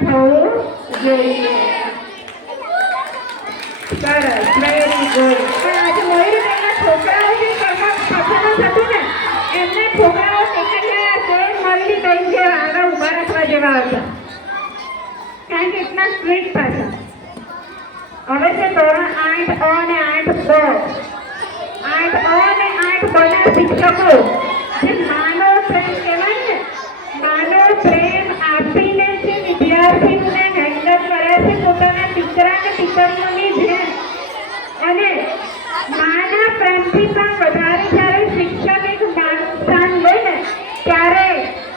થવું જોઈએ. સરસ, વેરી ગુડ. પણ આજે મયુરીબેનના છોકરાઓ જે પસંદ હતું ને એમને છોકરાઓ નીકળ્યા છે મયુરીબેન જે આગળ ઉભા રાખવા જેવા હતા, કારણ કે એટલા સ્ટ્રીટ પાછા. હવે છે ધોરણ 8 અને 8 અને 8 ના શિક્ષકો જે માનો પ્રેમ કહેવાય ને, માનો પ્રેમ આપીને જે વિદ્યાર્થીઓને હેન્ડલ કરે છે પોતાના દીકરા કે દીકરીઓની જેમ, અને માના પ્રેમથી પણ વધારે જ્યારે શિક્ષક એક માનું સ્થાન લે ને ત્યારે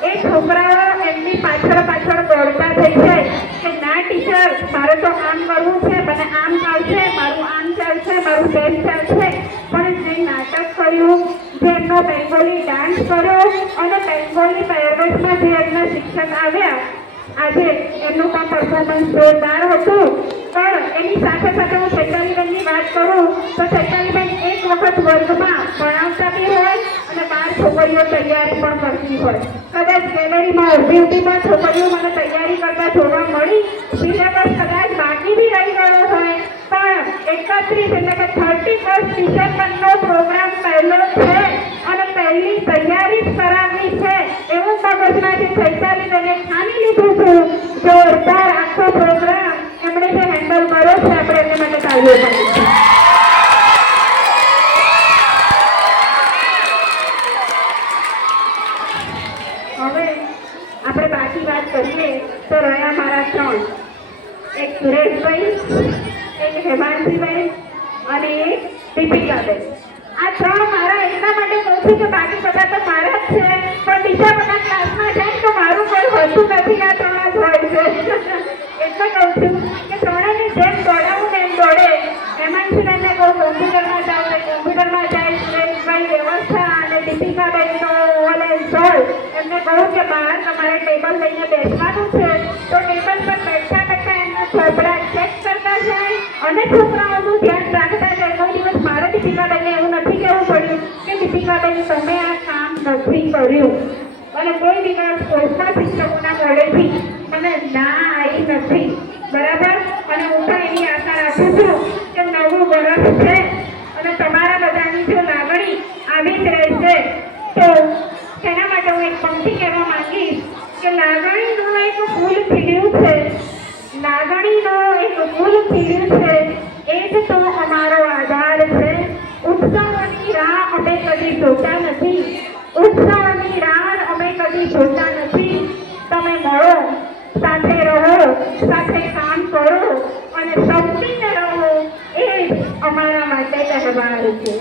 એ છોકરાઓ એમની પાછળ દોડતા થઈ જાય કે ના ટીચર મારે તો આમ કરવું છે, મને આમ ચાલશે, મારું આમ ચાલશે, મારું તેમ ચાલશે. પણ જે નાટક કર્યું, જે એમનો બેંગોલી ડાન્સ કર્યો અને બેંગોલી પહેરવેશમાં જે એમના શિક્ષક આવ્યા, આજે એમનું પણ પરફોર્મન્સ જોરદાર હતું. પણ એની સાથે હું ચૈતાલીબેનની વાત કરું તો ચૈતાલીબેન એક વખત વર્ગમાં ભણાવતા બી હોય અને 12 છોકરીઓ તૈયારી પણ કરતી હોય. કદાચ ગેલેરીમાં અડધી પણ છોકરીઓ મને તૈયારી કરતા જોવા મળી. સિલેબસ કદાચ બાકી બી રહી ગયો હોય, પણ 31 એટલે કે 31 ડિસેમ્બરનો પ્રોગ્રામ પહેલો છે અને પહેલી તૈયારી જ કરાવવી છે એવું મગજમાંથી ચૈતાલીબેને ઠાની લીધું હતું. જોરદાર આખો પ્રોગ્રામ એમણે જે હેન્ડલ કર્યો છે, આપણે એમને માટે તાળીઓ પાડીએ. હવે આપણે બાકી વાત કરીએ તો રહ્યા મારા 3, એક સુરેશભાઈ, એક હેમાંશીબેન અને એક દીપિકાબેન. આ 3 મારા એટલા માટે કહું છું કે બાકી બધા તો મારા જ છે, પણ બીજા બધા ક્લાસમાં જાય તો મારું કોઈ હોતું નથી. આ 3 જ હોય છે. એટલે કહું છું કે 3ને જેમ દોડાવું ને એમ દોડે. હેમાંશીબેનને કહું કોમ્પ્યુટરમાં જાઓ તો કોમ્પ્યુટરમાં જાય, સુરેશભાઈ વ્યવસ્થા અને દીપિકાબેનનો ઓલ એન્ડ સોલ. એમને કહું કે બહાર તમારે ટેબલ લઈને બેસવાનું છે તો ટેબલ પર બેઠા એમના ચોપડા ચેક કરતા જાય અને છોકરાઓનું ધ્યાન રાખતા જાય. કોઈ દિવસ મારે દીપિકાબેનને એવું નથી કહેવું પડ્યું કે દીપિકાબેન તમે આ કામ નથી કર્યું, અને કોઈ દિવસ કોઈના શિક્ષકોના મોડેથી મને ના આવી નથી. બરાબર? અને હું તો એની આશા રાખું છું કે નવું વર્ષ છે અને તમારા બધાની જો લાગણી આવી જ રહેશે તો તેના માટે હું એક પંક્તિ કહેવા માંગીશ કે લાગણીનું એક ફૂલ ખીલ્યું છે, લાગણીનું એક ફૂલ ખીલ્યું છે, એ જ તો અમારો આધાર છે. ઉત્સવોની રાહ અમે કદી જોતા નથી, ઉત્સવોની રાહ અમે કદી જોતા નથી. તમે મળો, સાથે રહો, સાથે કામ કરો અને સંપીને રહો, એ જ અમારા માટે તહેવાર છે.